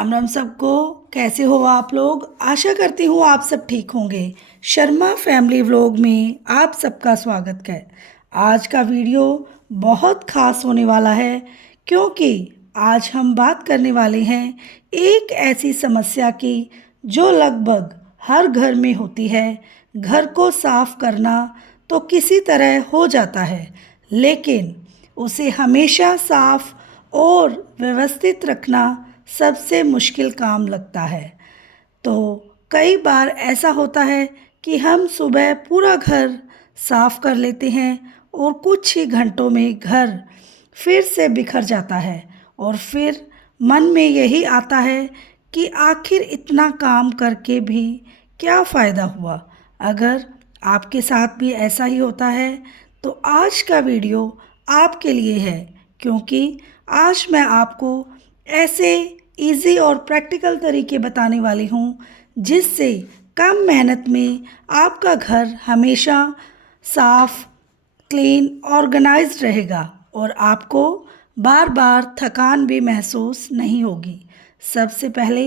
राम राम सबको। कैसे हो आप लोग? आशा करती हूँ आप सब ठीक होंगे। शर्मा फैमिली व्लॉग में आप सबका स्वागत है। आज का वीडियो बहुत खास होने वाला है क्योंकि आज हम बात करने वाले हैं एक ऐसी समस्या की जो लगभग हर घर में होती है। घर को साफ करना तो किसी तरह हो जाता है, लेकिन उसे हमेशा साफ और व्यवस्थित रखना सबसे मुश्किल काम लगता है। तो कई बार ऐसा होता है कि हम सुबह पूरा घर साफ कर लेते हैं और कुछ ही घंटों में घर फिर से बिखर जाता है और फिर मन में यही आता है कि आखिर इतना काम करके भी क्या फ़ायदा हुआ। अगर आपके साथ भी ऐसा ही होता है तो आज का वीडियो आपके लिए है, क्योंकि आज मैं आपको ऐसे इजी और प्रैक्टिकल तरीके बताने वाली हूँ जिससे कम मेहनत में आपका घर हमेशा साफ, क्लीन, ऑर्गेनाइज्ड रहेगा और आपको बार बार थकान भी महसूस नहीं होगी। सबसे पहले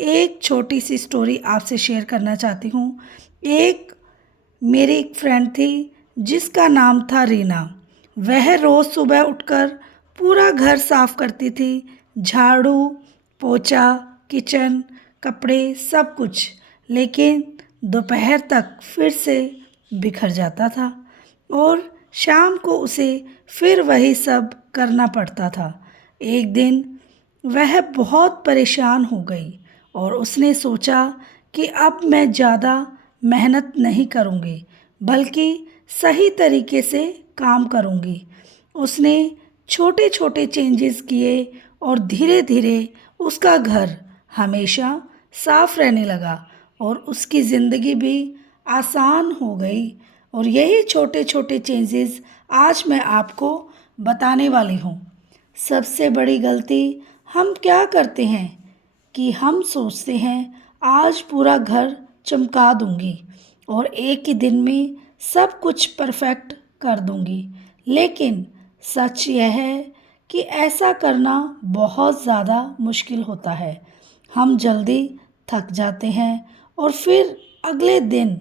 एक छोटी सी स्टोरी आपसे शेयर करना चाहती हूँ। मेरी एक फ्रेंड थी जिसका नाम था रीना। वह रोज़ सुबह उठकर पूरा घर साफ करती थी, झाड़ू, पोछा, किचन, कपड़े, सब कुछ। लेकिन दोपहर तक फिर से बिखर जाता था और शाम को उसे फिर वही सब करना पड़ता था। एक दिन वह बहुत परेशान हो गई और उसने सोचा कि अब मैं ज़्यादा मेहनत नहीं करूँगी, बल्कि सही तरीके से काम करूँगी। उसने छोटे छोटे चेंजेस किए और धीरे धीरे उसका घर हमेशा साफ रहने लगा और उसकी ज़िंदगी भी आसान हो गई। और यही छोटे छोटे चेंजेस आज मैं आपको बताने वाली हूँ। सबसे बड़ी गलती हम क्या करते हैं कि हम सोचते हैं आज पूरा घर चमका दूंगी और एक ही दिन में सब कुछ परफेक्ट कर दूंगी। लेकिन सच यह है कि ऐसा करना बहुत ज़्यादा मुश्किल होता है। हम जल्दी थक जाते हैं और फिर अगले दिन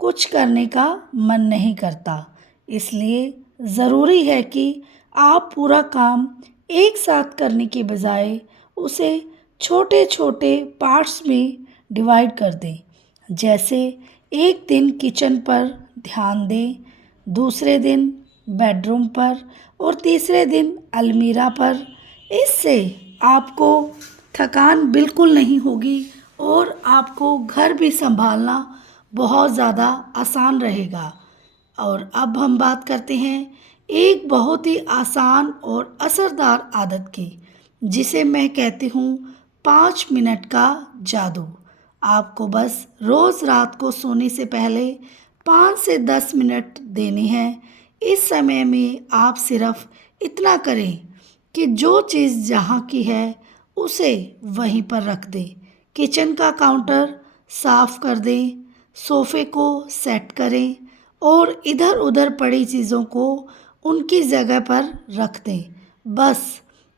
कुछ करने का मन नहीं करता। इसलिए ज़रूरी है कि आप पूरा काम एक साथ करने के बजाय उसे छोटे छोटे पार्ट्स में डिवाइड कर दें। जैसे एक दिन किचन पर ध्यान दें, दूसरे दिन बेडरूम पर और तीसरे दिन अलमीरा पर। इससे आपको थकान बिल्कुल नहीं होगी और आपको घर भी संभालना बहुत ज़्यादा आसान रहेगा। और अब हम बात करते हैं एक बहुत ही आसान और असरदार आदत की, जिसे मैं कहती हूँ 5 मिनट का जादू। आपको बस रोज़ रात को सोने से पहले 5 से 10 मिनट देने हैं। इस समय में आप सिर्फ इतना करें कि जो चीज़ जहाँ की है उसे वहीं पर रख दें। किचन का काउंटर साफ कर दें, सोफ़े को सेट करें और इधर उधर पड़ी चीज़ों को उनकी जगह पर रख दें। बस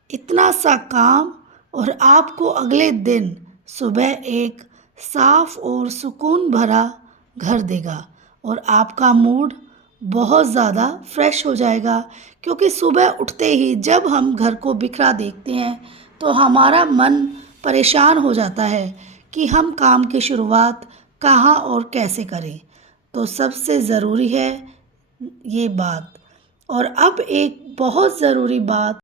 इतना सा काम और आपको अगले दिन सुबह एक साफ और सुकून भरा घर देगा और आपका मूड बहुत ज़्यादा फ्रेश हो जाएगा। क्योंकि सुबह उठते ही जब हम घर को बिखरा देखते हैं तो हमारा मन परेशान हो जाता है कि हम काम की शुरुआत कहाँ और कैसे करें। तो सबसे ज़रूरी है ये बात। और अब एक बहुत ज़रूरी बात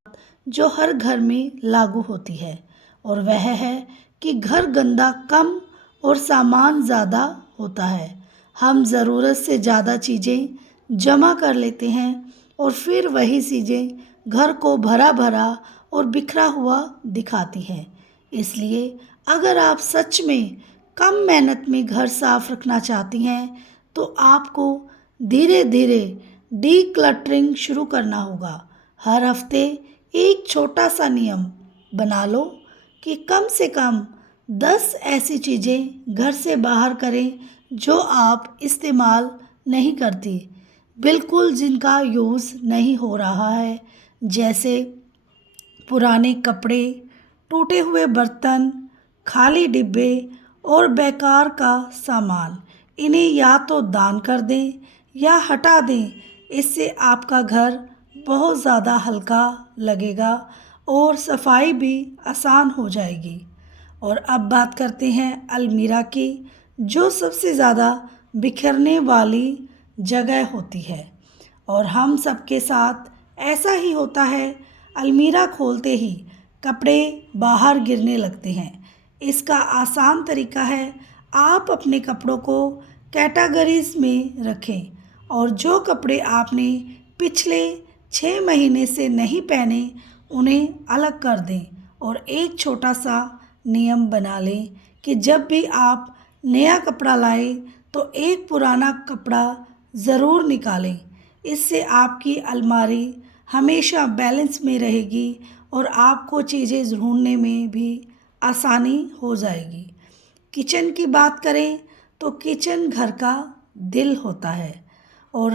जो हर घर में लागू होती है, और वह है कि घर गंदा कम और सामान ज़्यादा होता है। हम ज़रूरत से ज़्यादा चीज़ें जमा कर लेते हैं और फिर वही चीज़ें घर को भरा भरा और बिखरा हुआ दिखाती हैं। इसलिए अगर आप सच में कम मेहनत में घर साफ रखना चाहती हैं तो आपको धीरे धीरे डीक्लटरिंग शुरू करना होगा। हर हफ्ते एक छोटा सा नियम बना लो कि कम से कम 10 ऐसी चीज़ें घर से बाहर करें जो आप इस्तेमाल नहीं करती, बिल्कुल जिनका यूज़ नहीं हो रहा है। जैसे पुराने कपड़े, टूटे हुए बर्तन, खाली डिब्बे और बेकार का सामान, इन्हें या तो दान कर दें या हटा दें। इससे आपका घर बहुत ज़्यादा हल्का लगेगा और सफाई भी आसान हो जाएगी। और अब बात करते हैं अलमीरा की, जो सबसे ज़्यादा बिखरने वाली जगह होती है और हम सबके साथ ऐसा ही होता है। अलमीरा खोलते ही कपड़े बाहर गिरने लगते हैं। इसका आसान तरीका है, आप अपने कपड़ों को कैटेगरीज में रखें और जो कपड़े आपने पिछले 6 महीने से नहीं पहने उन्हें अलग कर दें। और एक छोटा सा नियम बना लें कि जब भी आप नया कपड़ा लाएं तो एक पुराना कपड़ा ज़रूर निकालें। इससे आपकी अलमारी हमेशा बैलेंस में रहेगी और आपको चीज़ें ढूंढने में भी आसानी हो जाएगी। किचन की बात करें तो किचन घर का दिल होता है और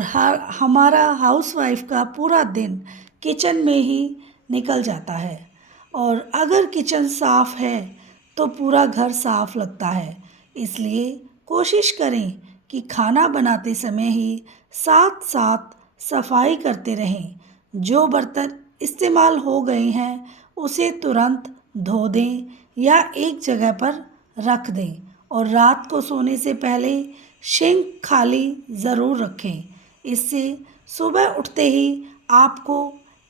हमारा हाउसवाइफ का पूरा दिन किचन में ही निकल जाता है। और अगर किचन साफ़ है तो पूरा घर साफ लगता है। इसलिए कोशिश करें कि खाना बनाते समय ही साथ साथ सफाई करते रहें। जो बर्तन इस्तेमाल हो गए हैं उसे तुरंत धो दें या एक जगह पर रख दें। और रात को सोने से पहले सिंक खाली ज़रूर रखें। इससे सुबह उठते ही आपको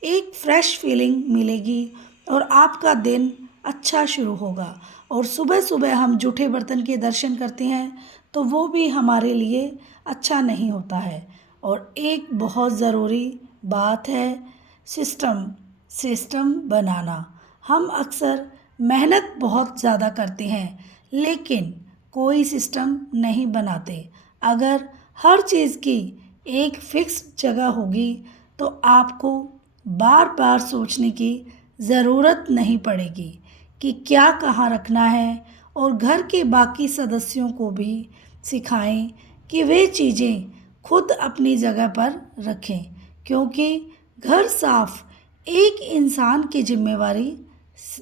एक फ्रेश फीलिंग मिलेगी और आपका दिन अच्छा शुरू होगा। और सुबह सुबह हम जूठे बर्तन के दर्शन करते हैं तो वो भी हमारे लिए अच्छा नहीं होता है। और एक बहुत ज़रूरी बात है, सिस्टम बनाना। हम अक्सर मेहनत बहुत ज़्यादा करते हैं लेकिन कोई सिस्टम नहीं बनाते। अगर हर चीज़ की एक फिक्स जगह होगी तो आपको बार बार सोचने की ज़रूरत नहीं पड़ेगी कि क्या कहाँ रखना है। और घर के बाकी सदस्यों को भी सिखाएं कि वे चीज़ें खुद अपनी जगह पर रखें, क्योंकि घर साफ एक इंसान की जिम्मेवारी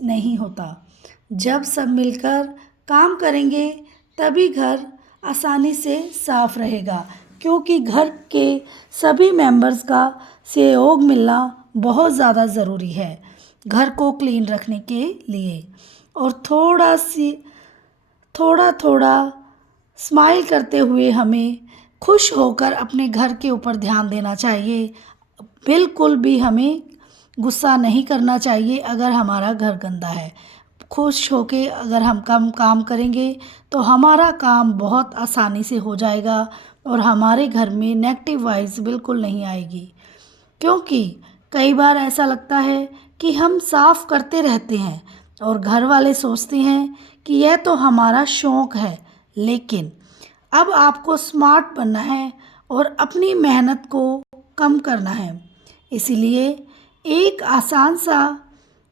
नहीं होता। जब सब मिलकर काम करेंगे तभी घर आसानी से साफ रहेगा, क्योंकि घर के सभी मेंबर्स का सहयोग मिलना बहुत ज़्यादा ज़रूरी है घर को क्लीन रखने के लिए। और थोड़ा थोड़ा स्माइल करते हुए हमें खुश होकर अपने घर के ऊपर ध्यान देना चाहिए। बिल्कुल भी हमें गुस्सा नहीं करना चाहिए अगर हमारा घर गंदा है। खुश होके अगर हम काम करेंगे तो हमारा काम बहुत आसानी से हो जाएगा और हमारे घर में नेगेटिव वाइब्स बिल्कुल नहीं आएगी। क्योंकि कई बार ऐसा लगता है कि हम साफ करते रहते हैं और घर वाले सोचते हैं कि यह तो हमारा शौक़ है। लेकिन अब आपको स्मार्ट बनना है और अपनी मेहनत को कम करना है। इसीलिए एक आसान सा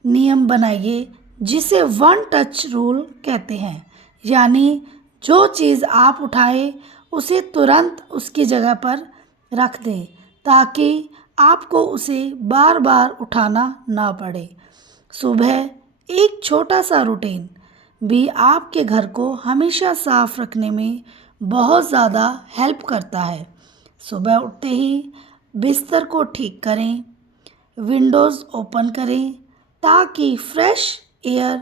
नियम बनाइए जिसे वन टच रूल कहते हैं। यानी जो चीज़ आप उठाए उसे तुरंत उसकी जगह पर रख दें ताकि आपको उसे बार बार उठाना ना पड़े। सुबह एक छोटा सा रूटीन भी आपके घर को हमेशा साफ रखने में बहुत ज़्यादा हेल्प करता है। सुबह उठते ही बिस्तर को ठीक करें, विंडोज़ ओपन करें ताकि फ्रेश एयर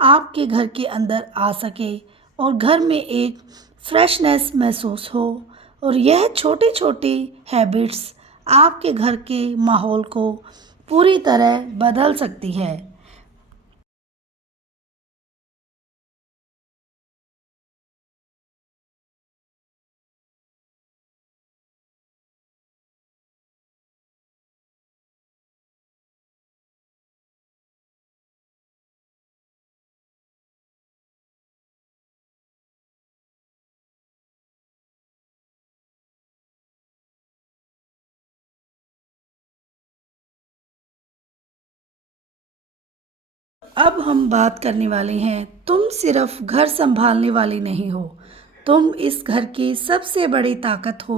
आपके घर के अंदर आ सके और घर में एक फ्रेशनेस महसूस हो। और यह छोटी छोटी हैबिट्स आपके घर के माहौल को पूरी तरह बदल सकती है। अब हम बात करने वाले हैं, तुम सिर्फ घर संभालने वाली नहीं हो, तुम इस घर की सबसे बड़ी ताकत हो।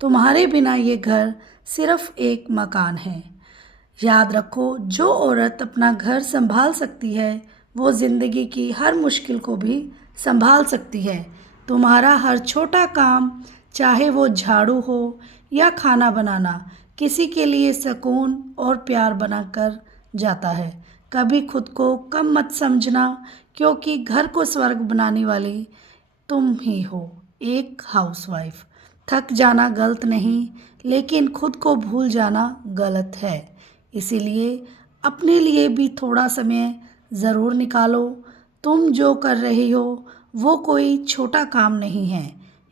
तुम्हारे बिना ये घर सिर्फ एक मकान है। याद रखो, जो औरत अपना घर संभाल सकती है वो ज़िंदगी की हर मुश्किल को भी संभाल सकती है। तुम्हारा हर छोटा काम, चाहे वो झाड़ू हो या खाना बनाना, किसी के लिए सुकून और प्यार बनाकर जाता है। कभी खुद को कम मत समझना, क्योंकि घर को स्वर्ग बनाने वाली तुम ही हो, एक हाउसवाइफ। थक जाना गलत नहीं, लेकिन खुद को भूल जाना गलत है। इसीलिए अपने लिए भी थोड़ा समय ज़रूर निकालो। तुम जो कर रही हो वो कोई छोटा काम नहीं है।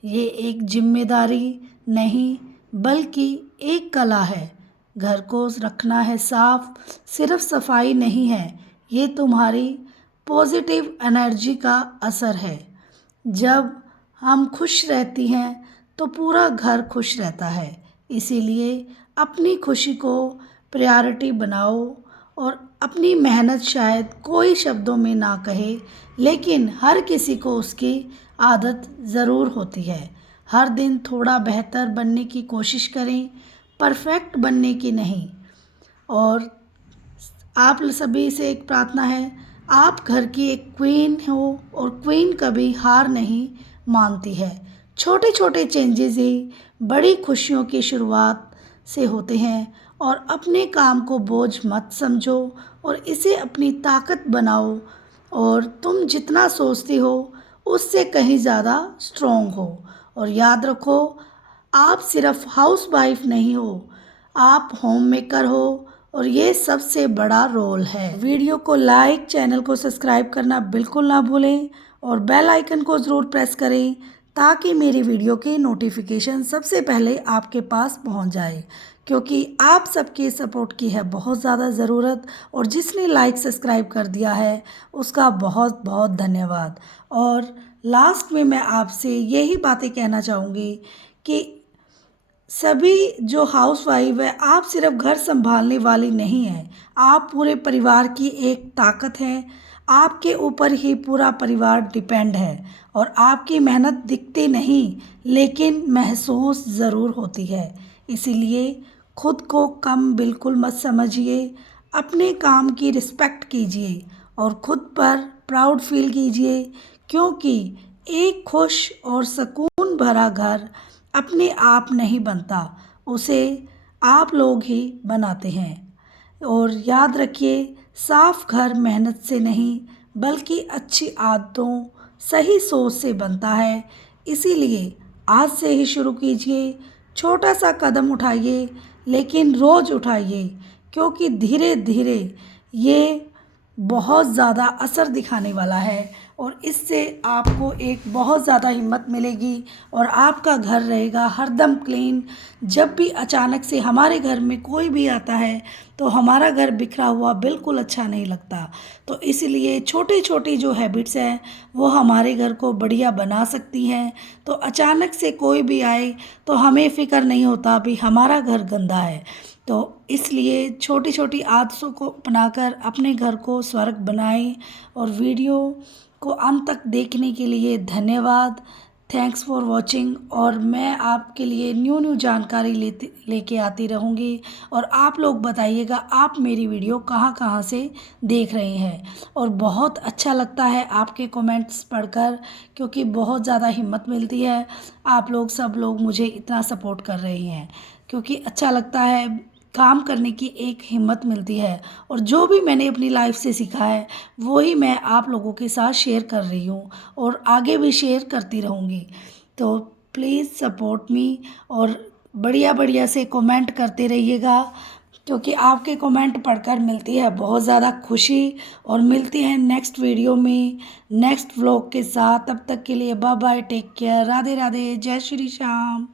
ये एक जिम्मेदारी नहीं, बल्कि एक कला है। घर को रखना है साफ, सिर्फ सफाई नहीं है, ये तुम्हारी पॉजिटिव एनर्जी का असर है। जब हम खुश रहती हैं तो पूरा घर खुश रहता है। इसीलिए अपनी खुशी को प्रायोरिटी बनाओ। और अपनी मेहनत शायद कोई शब्दों में ना कहे, लेकिन हर किसी को उसकी आदत ज़रूर होती है। हर दिन थोड़ा बेहतर बनने की कोशिश करें, परफेक्ट बनने की नहीं। और आप सभी से एक प्रार्थना है, आप घर की एक क्वीन हो और क्वीन कभी हार नहीं मानती है। छोटे छोटे चेंजेस ही बड़ी खुशियों की शुरुआत से होते हैं। और अपने काम को बोझ मत समझो और इसे अपनी ताकत बनाओ। और तुम जितना सोचती हो उससे कहीं ज़्यादा स्ट्रॉन्ग हो। और याद रखो, आप सिर्फ हाउस वाइफ नहीं हो, आप होम मेकर हो, और ये सबसे बड़ा रोल है। वीडियो को लाइक, चैनल को सब्सक्राइब करना बिल्कुल ना भूलें और बेल आइकन को ज़रूर प्रेस करें, ताकि मेरी वीडियो की नोटिफिकेशन सबसे पहले आपके पास पहुंच जाए। क्योंकि आप सबके सपोर्ट की है बहुत ज़्यादा ज़रूरत, और जिसने लाइक सब्सक्राइब कर दिया है उसका बहुत बहुत धन्यवाद। और लास्ट में मैं आपसे यही बातें कहना चाहूँगी कि सभी जो हाउसवाइफ है, आप सिर्फ घर संभालने वाली नहीं हैं, आप पूरे परिवार की एक ताकत हैं। आपके ऊपर ही पूरा परिवार डिपेंड है। और आपकी मेहनत दिखती नहीं, लेकिन महसूस ज़रूर होती है। इसीलिए खुद को कम बिल्कुल मत समझिए, अपने काम की रिस्पेक्ट कीजिए और खुद पर प्राउड फील कीजिए। क्योंकि एक खुश और सुकून भरा घर अपने आप नहीं बनता, उसे आप लोग ही बनाते हैं। और याद रखिए, साफ घर मेहनत से नहीं, बल्कि अच्छी आदतों, सही सोच से बनता है। इसीलिए आज से ही शुरू कीजिए, छोटा सा कदम उठाइए, लेकिन रोज़ उठाइए। क्योंकि धीरे धीरे ये बहुत ज़्यादा असर दिखाने वाला है। और इससे आपको एक बहुत ज़्यादा हिम्मत मिलेगी और आपका घर रहेगा हरदम क्लीन। जब भी अचानक से हमारे घर में कोई भी आता है तो हमारा घर बिखरा हुआ बिल्कुल अच्छा नहीं लगता। तो इसलिए छोटी छोटी जो हैबिट्स हैं वो हमारे घर को बढ़िया बना सकती हैं। तो अचानक से कोई भी आए तो हमें फ़िक्र नहीं होता भी हमारा घर गंदा है। तो इसलिए छोटी छोटी आदतों को अपनाकर अपने घर को स्वर्ग बनाएं। और वीडियो को अंत तक देखने के लिए धन्यवाद। Thanks for watching. और मैं आपके लिए न्यू जानकारी लेके आती रहूँगी। और आप लोग बताइएगा आप मेरी वीडियो कहाँ कहाँ से देख रहे हैं। और बहुत अच्छा लगता है आपके कमेंट्स पढ़कर, क्योंकि बहुत ज़्यादा हिम्मत मिलती है। आप लोग सब लोग मुझे इतना सपोर्ट कर रहे हैं, क्योंकि अच्छा लगता है, काम करने की एक हिम्मत मिलती है। और जो भी मैंने अपनी लाइफ से सीखा है वही मैं आप लोगों के साथ शेयर कर रही हूँ और आगे भी शेयर करती रहूँगी। तो प्लीज़ सपोर्ट मी और बढ़िया बढ़िया से कमेंट करते रहिएगा, क्योंकि आपके कमेंट पढ़कर मिलती है बहुत ज़्यादा खुशी। और मिलती है नेक्स्ट वीडियो में नेक्स्ट व्लॉग के साथ। तब तक के लिए bye bye, take care, Radhe Radhe, जय श्री श्याम।